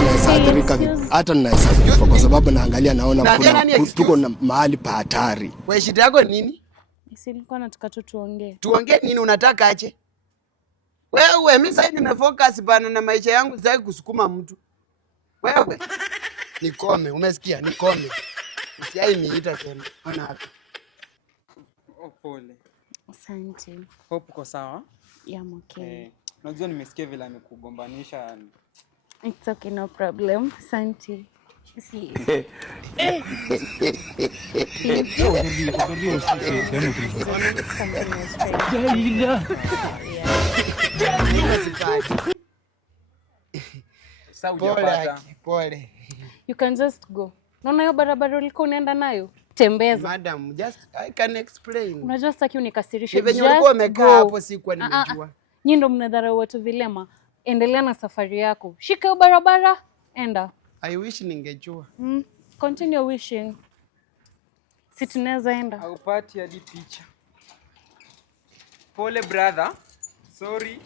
Sasa naweza athirika vipi? Hata naweza kufa kwa sababu naangalia naona tuko na mahali pa hatari. Wewe shida yako nini? Nilikuwa nataka tu tuongee. Tuongee nini unataka aje? Wewe mimi sasa nimefocus bana na maisha yangu, sitaki kusukuma mtu. Wewe nikome, umesikia? Nikome. Usiai niita tena. Ona hapa. Pole. Asante. Hope uko sawa? Yeah, I'm okay. Unajua nimesikia vile amekugombanisha. It's okay, no problem. Asante. Si. Pole. You can just go. Naona hiyo barabara ulikuwa unaenda nayo? Tembeza. Madam, just I can explain. Unajua sitaki unikasirishe. Ni venye ulikuwa umekaa hapo sikuwa nimejua. Nyinyi ndo mnadharau watu vilema. Endelea na safari yako. Shika hiyo barabara, enda. I wish ningejua. Continue wishing. Si tunaweza enda. Haupati hadi picha. Pole brother. Sorry.